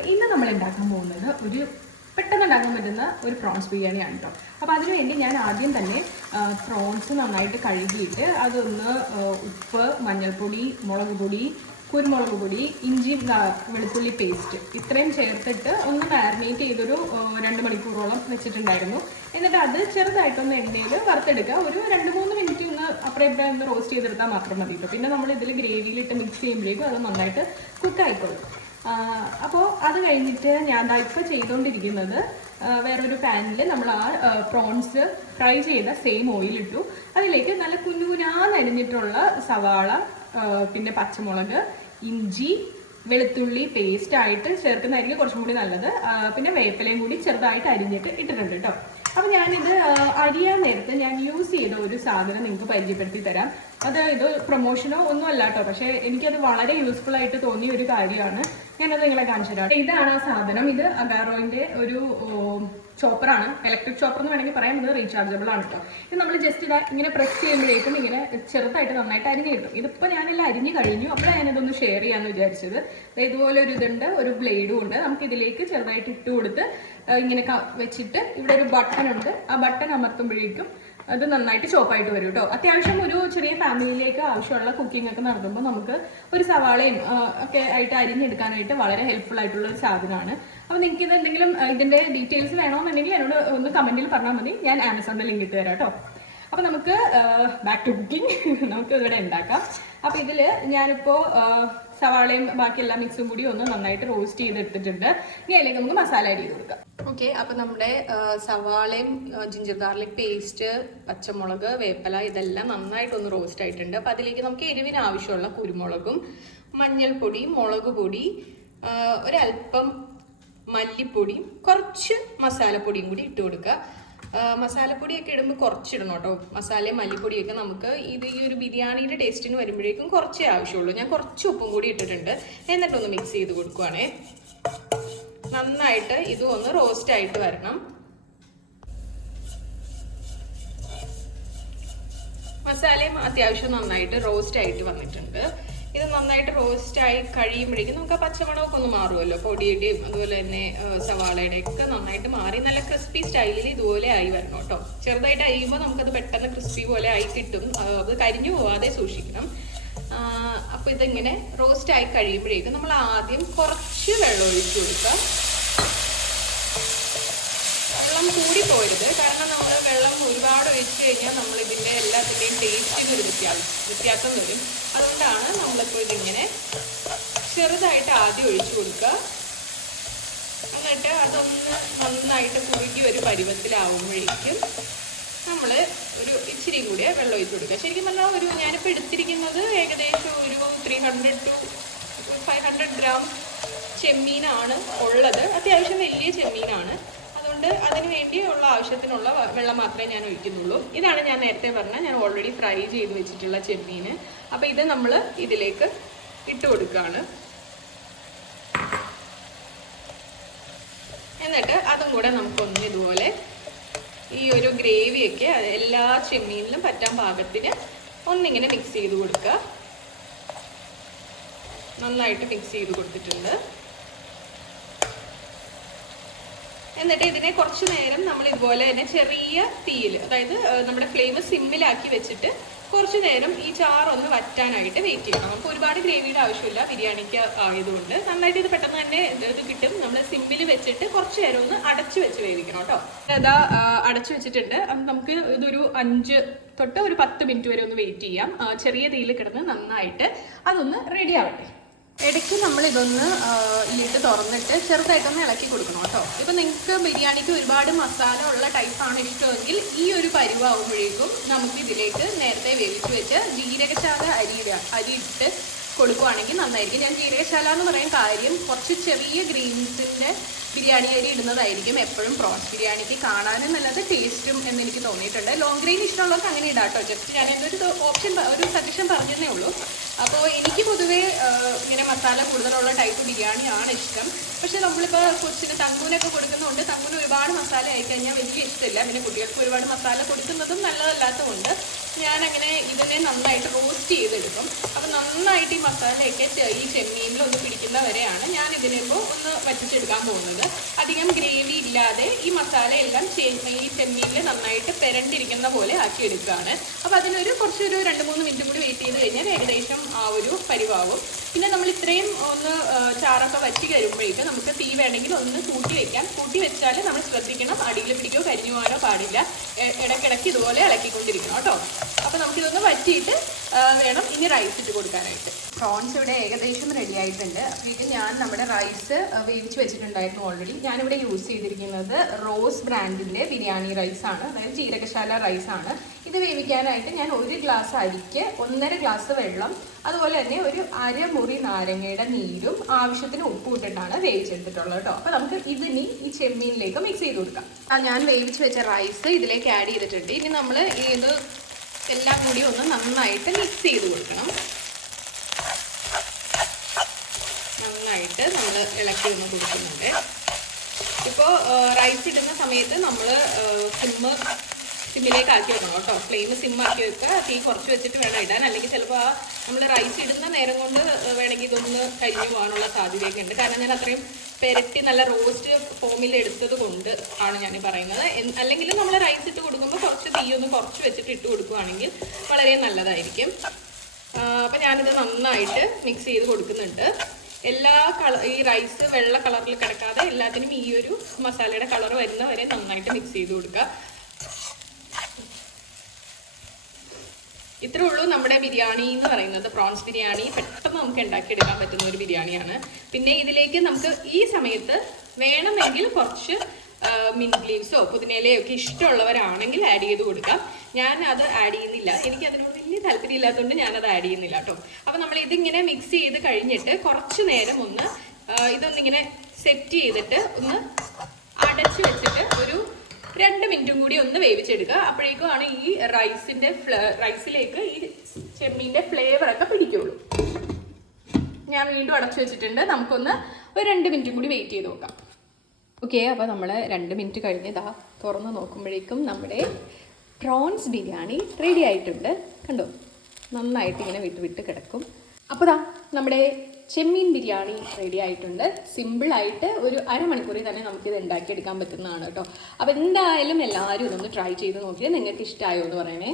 അപ്പോൾ ഇന്ന് നമ്മൾ ഉണ്ടാക്കാൻ പോകുന്നത് ഒരു പെട്ടെന്ന് ഉണ്ടാക്കാൻ പറ്റുന്ന ഒരു പ്രോൺസ് ബിരിയാണിയാണ് കേട്ടോ. അപ്പോൾ അതിനുവേണ്ടി ഞാൻ ആദ്യം തന്നെ പ്രോൺസ് നന്നായിട്ട് കഴുകിയിട്ട് അതൊന്ന് ഉപ്പ്, മഞ്ഞൾപ്പൊടി, മുളക് പൊടി, കുരുമുളക് പൊടി, ഇഞ്ചി വെളുത്തുള്ളി പേസ്റ്റ് ഇത്രയും ചേർത്തിട്ട് ഒന്ന് മാരിനേറ്റ് ചെയ്തൊരു 2 മണിക്കൂറോളം വെച്ചിട്ടുണ്ടായിരുന്നു. എന്നിട്ട് അത് ചെറുതായിട്ടൊന്ന് എണ്ണയിൽ വറുത്തെടുക്കുക. ഒരു 2-3 മിനിറ്റ് ഒന്ന് അപ്പുറം ഒന്ന് റോസ്റ്റ് ചെയ്തെടുത്താൽ മാത്രം മതി കേട്ടോ. പിന്നെ നമ്മൾ ഇതിൽ ഗ്രേവിയിലിട്ട് മിക്സ് ചെയ്യുമ്പോഴേക്കും അത് നന്നായിട്ട് കുക്കായിക്കോളും. അപ്പോൾ അത് കഴിഞ്ഞിട്ട് ഞാൻ ഇപ്പോൾ ചെയ്തുകൊണ്ടിരിക്കുന്നത് വേറൊരു പാനിൽ നമ്മൾ ആ പ്രോൺസ് ഫ്രൈ ചെയ്ത സെയിം ഓയിലിട്ടു. അതിലേക്ക് നല്ല കുഞ്ഞുകുഞ്ഞാന്നരിഞ്ഞിട്ടുള്ള സവാള, പിന്നെ പച്ചമുളക്, ഇഞ്ചി, വെളുത്തുള്ളി പേസ്റ്റ് ആയിട്ട് ചേർക്കുന്നതായിരിക്കും കുറച്ചും കൂടി നല്ലത്. പിന്നെ വേപ്പിലയും കൂടി ചെറുതായിട്ട് അരിഞ്ഞിട്ട് ഇട്ടിട്ടുണ്ട് കേട്ടോ. അപ്പോൾ ഞാനിത് അരിയാൻ നേരത്തെ ഞാൻ യൂസ് ചെയ്ത ഒരു സാധനം നിങ്ങൾക്ക് പരിചയപ്പെടുത്തി തരാം. ഇത് പ്രൊമോഷനോ ഒന്നും അല്ല കേട്ടോ, പക്ഷേ എനിക്കത് വളരെ യൂസ്ഫുൾ ആയിട്ട് തോന്നിയ ഒരു കാര്യമാണ്. ഞാനത് നിങ്ങളെ കാണിച്ചു തരാം. ഇതാണ് ആ സാധനം. ഇത് അഗാറോയിൻ്റെ ഒരു ചോപ്പറാണ്, ഇലക്ട്രിക് ചോപ്പർ എന്ന് വേണമെങ്കിൽ പറയാം. ഇത് റീചാർജബിൾ ആണ് കേട്ടോ. ഇത് നമ്മൾ ജസ്റ്റ് ഇങ്ങനെ പ്രസ് ചെയ്യുമ്പോഴേക്കും ഇങ്ങനെ ചെറുതായിട്ട് നന്നായിട്ട് അരിഞ്ഞ് കിട്ടും. ഇതിപ്പോൾ ഞാനെല്ലാം അരിഞ്ഞ് കഴിഞ്ഞു. അപ്പോഴാണ് ഞാനിതൊന്ന് ഷെയർ ചെയ്യാമെന്ന് വിചാരിച്ചത്. ഇതുപോലെ ഒരു ഇതുണ്ട്, ഒരു ബ്ലേഡും ഉണ്ട്. നമുക്ക് ഇതിലേക്ക് ചെറുതായിട്ട് ഇട്ട് കൊടുത്ത് ഇങ്ങനെ വെച്ചിട്ട് ഇവിടെ ഒരു ബട്ടൺ ഉണ്ട്. ആ ബട്ടൺ അമർത്തുമ്പോഴേക്കും അത് നന്നായിട്ട് ചോപ്പായിട്ട് വരും കേട്ടോ. അത്യാവശ്യം ഒരു ചെറിയ ഫാമിലിയിലേക്ക് ആവശ്യമുള്ള കുക്കിംഗ് ഒക്കെ നടത്തുമ്പോൾ നമുക്ക് ഒരു സവാളയും ഒക്കെ ആയിട്ട് അരിഞ്ഞെടുക്കാനായിട്ട് വളരെ ഹെൽപ്ഫുൾ ആയിട്ടുള്ള ഒരു സാധനമാണ്. അപ്പോൾ നിങ്ങൾക്ക് ഇത് എന്തെങ്കിലും ഇതിൻ്റെ ഡീറ്റെയിൽസ് വേണമെന്നുണ്ടെങ്കിൽ എന്നോട് ഒന്ന് കമൻറ്റിൽ പറഞ്ഞാൽ മതി. ഞാൻ ആമസോണിൽ ലിങ്ക് ഇട്ട് തരാം കേട്ടോ. അപ്പോൾ നമുക്ക് ബാക്ക് ടു കുക്കിംഗ് നമുക്ക് ഇവിടെ ഉണ്ടാക്കാം. അപ്പോൾ ഇതിൽ ഞാനിപ്പോൾ സവാളയും ബാക്കി എല്ലാ മിക്സും കൂടി ഒന്ന് നന്നായിട്ട് റോസ്റ്റ് ചെയ്തെടുത്തിട്ടുണ്ട്. ഇനി അതിലേക്ക് നമുക്ക് മസാല ആഡ് ചെയ്ത് കൊടുക്കാം. ഓക്കെ, അപ്പോൾ നമ്മുടെ സവാളയും ജിഞ്ചർ ഗാർലിക് പേസ്റ്റ്, പച്ചമുളക്, വേപ്പില ഇതെല്ലാം നന്നായിട്ടൊന്ന് റോസ്റ്റ് ആയിട്ടുണ്ട്. അപ്പോൾ അതിലേക്ക് നമുക്ക് എരിവിന് ആവശ്യമുള്ള കുരുമുളകും, മഞ്ഞൾപ്പൊടി, മുളക് പൊടി, ഒരല്പം മല്ലിപ്പൊടിയും കുറച്ച് മസാലപ്പൊടിയും കൂടി ഇട്ട് കൊടുക്കുക. മസാലപ്പൊടിയൊക്കെ ഇടുമ്പോൾ കുറച്ചിടണം കേട്ടോ. മസാലയും മല്ലിപ്പൊടിയൊക്കെ നമുക്ക് ഈ ഒരു ബിരിയാണിയുടെ ടേസ്റ്റിന് വരുമ്പോഴേക്കും കുറച്ചേ ആവശ്യമുള്ളൂ. ഞാൻ കുറച്ച് ഉപ്പും കൂടി ഇട്ടിട്ടുണ്ട്. എന്നിട്ടൊന്ന് മിക്സ് ചെയ്ത് കൊടുക്കുവാണേ. നന്നായിട്ട് ഇതും ഒന്ന് റോസ്റ്റ് ആയിട്ട് വരണം. മസാലയും അത്യാവശ്യം നന്നായിട്ട് റോസ്റ്റ് ആയിട്ട് വന്നിട്ടുണ്ട്. ഇത് നന്നായിട്ട് റോസ്റ്റ് ആയി കഴിയുമ്പോഴേക്കും നമുക്ക് ആ പച്ചമണമൊക്കെ ഒന്ന് മാറുമല്ലോ. പൊടിയുടെയും അതുപോലെ തന്നെ സവാളയുടെയും ഒക്കെ നന്നായിട്ട് മാറി നല്ല ക്രിസ്പി സ്റ്റൈലിൽ ഇതുപോലെ ആയി വരണം കേട്ടോ. ചെറുതായിട്ട് അരിയുമ്പോൾ നമുക്കത് പെട്ടെന്ന് ക്രിസ്പി പോലെ ആയി കിട്ടും. അത് കരിഞ്ഞു പോവാതെ സൂക്ഷിക്കണം. അപ്പോൾ ഇതിങ്ങനെ റോസ്റ്റ് ആയി കഴിയുമ്പോഴേക്കും നമ്മൾ ആദ്യം കുറച്ച് വെള്ളം ഒഴിച്ചു കൊടുക്കുക. വെള്ളം കൂടി പോരുത്, കാരണം നമ്മൾ വെള്ളം ഒരുപാട് ഒഴിച്ചു കഴിഞ്ഞാൽ നമ്മൾ ഇതിൻ്റെ എല്ലാത്തിൻ്റെയും ടേസ്റ്റിന് ഒരു വ്യത്യാസം വരും. അതുകൊണ്ടാണ് നമ്മളിപ്പോൾ ഇതിങ്ങനെ ചെറുതായിട്ട് ആദ്യം ഒഴിച്ചു കൊടുക്കുക. എന്നിട്ട് അതൊന്ന് നന്നായിട്ട് കുറുകി ഒരു പരുവത്തിലാവുമ്പോഴേക്കും നമ്മൾ ഒരു ഇച്ചിരി കൂടി വെള്ളം ഒഴിച്ചു കൊടുക്കുക. ശരിക്കും പറഞ്ഞാൽ ഞാനിപ്പോൾ എടുത്തിരിക്കുന്നത് ഏകദേശം ഒരു 300 to 500 ഗ്രാം ചെമ്മീനാണ് ഉള്ളത്. അത്യാവശ്യം വലിയ ചെമ്മീനാണ്. അതുകൊണ്ട് അതിന് വേണ്ടിയുള്ള ആവശ്യത്തിനുള്ള വെള്ളം മാത്രമേ ഞാൻ ഒഴിക്കുന്നുള്ളൂ. ഇതാണ് ഞാൻ നേരത്തെ പറഞ്ഞാൽ ഞാൻ ഓൾറെഡി ഫ്രൈ ചെയ്ത് വെച്ചിട്ടുള്ള ചെമ്മീൻ. അപ്പോൾ ഇത് നമ്മൾ ഇതിലേക്ക് ഇട്ട് കൊടുക്കുകയാണ്. എന്നിട്ട് അതും കൂടെ നമുക്കൊന്ന് ഇതുപോലെ ഈ ഒരു ഗ്രേവിയൊക്കെ എല്ലാ ചെമ്മീനിലും പറ്റാൻ പാകത്തിന് ഒന്നിങ്ങനെ മിക്സ് ചെയ്ത് കൊടുക്കുക. നന്നായിട്ട് മിക്സ് ചെയ്ത് കൊടുത്തിട്ടുണ്ട്. എന്നിട്ട് ഇതിനെ കുറച്ച് നേരം നമ്മൾ ഇതുപോലെ തന്നെ ചെറിയ തീയിൽ, അതായത് നമ്മുടെ ഫ്ലെയിം സിമ്മിലാക്കി വെച്ചിട്ട് കുറച്ച് നേരം ഈ ചാറൊന്ന് വറ്റാനായിട്ട് വെയിറ്റ് ചെയ്യണം. നമുക്ക് ഒരുപാട് ഗ്രേവിയുടെ ആവശ്യമില്ല ബിരിയാണിക്ക് ആയതുകൊണ്ട്. നന്നായിട്ട് ഇത് പെട്ടെന്ന് തന്നെ ഇത് കിട്ടും. നമ്മൾ സിമ്മിൽ വെച്ചിട്ട് കുറച്ച് നേരം ഒന്ന് അടച്ചു വെച്ച് വേവിക്കണം കേട്ടോ. അതാ അടച്ചു വെച്ചിട്ടുണ്ട്. നമുക്ക് ഇതൊരു 5 തൊട്ട് ഒരു 10 മിനിറ്റ് വരെ ഒന്ന് വെയിറ്റ് ചെയ്യാം. ചെറിയ തീയിൽ കിടന്ന് നന്നായിട്ട് അതൊന്ന് റെഡി ആവട്ടെ. ഇടയ്ക്ക് നമ്മൾ ഇതൊന്ന് ലിഡ് തുറന്നിട്ട് ചെറുതായിട്ടൊന്ന് ഇളക്കി കൊടുക്കണം കേട്ടോ. ഇപ്പം നിങ്ങൾക്ക് ബിരിയാണിക്ക് ഒരുപാട് മസാല ഉള്ള ടൈപ്പാണ് ഇഷ്ടമെങ്കിൽ ഈ ഒരു പരുവാകുമ്പോഴേക്കും നമുക്ക് ഇതിലേക്ക് നേരത്തെ വേവിച്ച് വെച്ച് ജീരകശാല അരിയിട്ട് കൊടുക്കുകയാണെങ്കിൽ നന്നായിരിക്കും. ഞാൻ ജീരകശാല എന്ന് പറയാൻ കാര്യം കുറച്ച് ചെറിയ ഗ്രീൻസിൻ്റെ ബിരിയാണി അരി ഇടുന്നതായിരിക്കും എപ്പോഴും പ്രോൺസ് ബിരിയാണിക്ക് കാണാനും നല്ലത്, ടേസ്റ്റും എന്ന് എനിക്ക് തോന്നിയിട്ടുണ്ട്. ലോങ് ഗ്രെയിൻ ഇഷ്ടമുള്ളവർക്ക് അങ്ങനെ ഇടാം കേട്ടോ. ജസ്റ്റ് ഞാൻ എൻ്റെ ഒരു സജഷൻ പറഞ്ഞതേ ഉള്ളൂ. അപ്പോൾ എനിക്ക് പൊതുവേ ഇങ്ങനെ മസാല കൂടുതലുള്ള ടൈപ്പ് ബിരിയാണിയാണ് ഇഷ്ടം. പക്ഷേ നമ്മളിപ്പോൾ കൊച്ചിന് തങ്കൂനൊക്കെ കൊടുക്കുന്നതുകൊണ്ട് തങ്കൂന് ഒരുപാട് മസാല ആയിക്കഴിഞ്ഞാൽ വലിയ ഇഷ്ടമില്ല. പിന്നെ കുട്ടികൾക്ക് ഒരുപാട് മസാല കൊടുക്കുന്നതും നല്ലതല്ലാത്തതുകൊണ്ട് ഞാനങ്ങനെ ഇതിനെ നന്നായിട്ട് റോസ്റ്റ് ചെയ്തെടുക്കും. അപ്പോൾ നന്നായിട്ട് ഈ മസാലയൊക്കെ ഈ ചെമ്മീനിൽ ഒന്ന് പിടിക്കുന്ന വരെയാണ് ഞാൻ ഇതിനിപ്പോൾ ഒന്ന് വറ്റിച്ചെടുക്കാൻ പോകുന്നത്. അധികം ഗ്രേവി ഇല്ലാതെ ഈ മസാല എല്ലാം ഈ ചെമ്മീനിൽ നന്നായിട്ട് പെരണ്ടിരിക്കുന്ന പോലെ ആക്കിയെടുക്കുകയാണ്. അപ്പോൾ അതിനൊരു കുറച്ചൊരു 2-3 മിനിറ്റ് കൂടി വെയിറ്റ് ചെയ്ത് കഴിഞ്ഞാൽ ഏകദേശം ആ ഒരു പരിവാകും. പിന്നെ നമ്മൾ ഇത്രയും ഒന്ന് ചാറൊക്കെ വറ്റി വരുമ്പോഴേക്കും നമുക്ക് തീ വേണമെങ്കിൽ ഒന്ന് കൂട്ടി വെക്കാം. കൂട്ടി വെച്ചാൽ നമ്മൾ ശ്രദ്ധിക്കണം, അടിയിൽ പിടിക്കോ കരിഞ്ഞു പോകാനോ പാടില്ല. ഇടയ്ക്കിടയ്ക്ക് ഇതുപോലെ ഇളക്കിക്കൊണ്ടിരിക്കണം കേട്ടോ. അപ്പോൾ നമുക്കിതൊന്ന് വറ്റിയിട്ട് വേണം ഇനി റൈസ് ഇട്ട് കൊടുക്കാനായിട്ട്. പ്രോൺസ് ഇവിടെ ഏകദേശം റെഡി ആയിട്ടുണ്ട്. അപ്പോഴേക്കും ഞാൻ നമ്മുടെ റൈസ് വേവിച്ച് വെച്ചിട്ടുണ്ടായിരുന്നു ഓൾറെഡി. ഞാനിവിടെ യൂസ് ചെയ്തിരിക്കുന്നത് റോസ് ബ്രാൻഡിൻ്റെ ബിരിയാണി റൈസാണ്, അതായത് ജീരകശാല റൈസാണ്. ഇത് വേവിക്കാനായിട്ട് ഞാൻ 1 ഗ്ലാസ് അരിക്ക് 1.5 ഗ്ലാസ് വെള്ളം, അതുപോലെ തന്നെ ഒരു അരമുറി നാരങ്ങയുടെ നീരും ആവശ്യത്തിന് ഉപ്പും ഇട്ടിട്ടാണ് വേവിച്ചെടുത്തിട്ടുള്ളത് കേട്ടോ. അപ്പോൾ നമുക്ക് ഇതിനി ഈ ചെമ്മീനിലേക്ക് മിക്സ് ചെയ്ത് കൊടുക്കാം. ഞാൻ വേവിച്ച് വെച്ച റൈസ് ഇതിലേക്ക് ആഡ് ചെയ്തിട്ടുണ്ട്. ഇനി നമ്മൾ ഇത് എല്ലാം കൂടി ഒന്ന് നന്നായിട്ട് മിക്സ് ചെയ്ത് കൊടുക്കണം. നന്നായിട്ട് നമ്മൾ ഇളക്കി ഒന്ന് കൊടുക്കുന്നുണ്ട്. ഇപ്പോൾ റൈസ് ഇടുന്ന സമയത്ത് നമ്മൾ സിമ്മിലേക്ക് ആക്കി വെക്കണം കേട്ടോ. ഫ്ലെയിം സിമ്മാക്കി വെക്കുക. തീ കുറച്ച് വെച്ചിട്ട് വേണം ഇടാൻ, അല്ലെങ്കിൽ ചിലപ്പോൾ നമ്മൾ റൈസ് ഇടുന്ന നേരം കൊണ്ട് വേണമെങ്കിൽ ഇതൊന്ന് കരിഞ്ഞു പോകാനുള്ള സാധ്യതയൊക്കെ ഉണ്ട്. കാരണം ഞാൻ അത്രയും പെരട്ടി നല്ല റോസ്റ്റ് ഫോമിൽ എടുത്തത് കൊണ്ട് ആണ് ഞാൻ പറയുന്നത്. അല്ലെങ്കിൽ നമ്മൾ റൈസ് ഇട്ട് കൊടുക്കുമ്പോൾ കുറച്ച് തീ ഒന്ന് കുറച്ച് വെച്ചിട്ട് ഇട്ട് കൊടുക്കുകയാണെങ്കിൽ വളരെ നല്ലതായിരിക്കും. അപ്പം ഞാനിത് നന്നായിട്ട് മിക്സ് ചെയ്ത് കൊടുക്കുന്നുണ്ട്. എല്ലാ ഈ റൈസ് വെള്ള കളറിൽ കിടക്കാതെ എല്ലാത്തിനും ഈ ഒരു മസാലയുടെ കളർ വരുന്ന വരെ നന്നായിട്ട് മിക്സ് ചെയ്ത് കൊടുക്കുക. ഇത്രേ ഉള്ളൂ നമ്മുടെ ബിരിയാണി എന്ന് പറയുന്നത്. പ്രോൺസ് ബിരിയാണി പെട്ടെന്ന് നമുക്ക് ഉണ്ടാക്കിയെടുക്കാൻ പറ്റുന്ന ഒരു ബിരിയാണിയാണ്. പിന്നെ ഇതിലേക്ക് നമുക്ക് ഈ സമയത്ത് വേണമെങ്കിൽ കുറച്ച് മിന്റ് ലീവ്സോ പുതിനയിലയോ ഒക്കെ ഇഷ്ടമുള്ളവരാണെങ്കിൽ ആഡ് ചെയ്ത് കൊടുക്കാം. ഞാൻ അത് ആഡ് ചെയ്യുന്നില്ല, എനിക്ക് അതിനോട് വലിയ താല്പര്യം ഇല്ലാത്തതുകൊണ്ട് ഞാനത് ആഡ് ചെയ്യുന്നില്ല കേട്ടോ. അപ്പോൾ നമ്മൾ ഇതിങ്ങനെ മിക്സ് ചെയ്ത് കഴിഞ്ഞിട്ട് കുറച്ച് നേരം ഒന്ന് ഇതൊന്നിങ്ങനെ സെറ്റ് ചെയ്തിട്ട് ഒന്ന് അടച്ച് വെച്ചിട്ട് ഒരു 2 മിനിറ്റും കൂടി ഒന്ന് വേവിച്ചെടുക്കുക. അപ്പോഴേക്കുമാണ് ഈ റൈസിലേക്ക് ഈ ചെമ്മീൻ്റെ ഫ്ലേവറൊക്കെ പിടിക്കുള്ളൂ. ഞാൻ വീണ്ടും അടച്ചു വെച്ചിട്ടുണ്ട്. നമുക്കൊന്ന് ഒരു 2 മിനിറ്റും കൂടി വെയിറ്റ് ചെയ്ത് നോക്കാം. ഓക്കെ, അപ്പോൾ നമ്മൾ 2 മിനിറ്റ് കഴിഞ്ഞ് ഇതാ തുറന്ന് നോക്കുമ്പോഴേക്കും നമ്മുടെ പ്രോൺസ് ബിരിയാണി റെഡി ആയിട്ടുണ്ട്. കണ്ടോ, നന്നായിട്ട് ഇങ്ങനെ വിട്ട് കിടക്കും. അപ്പോൾ ദാ നമ്മുടെ ചെമ്മീൻ ബിരിയാണി റെഡി ആയിട്ടുണ്ട്. സിമ്പിളായിട്ട് ഒരു അരമണിക്കൂറിൽ തന്നെ നമുക്കിത് ഉണ്ടാക്കിയെടുക്കാൻ പറ്റുന്നതാണ് കേട്ടോ. അപ്പോൾ എന്തായാലും എല്ലാവരും ഇതൊന്ന് ട്രൈ ചെയ്ത് നോക്കിയാൽ നിങ്ങൾക്ക് ഇഷ്ടമായോ എന്ന് പറയണേ.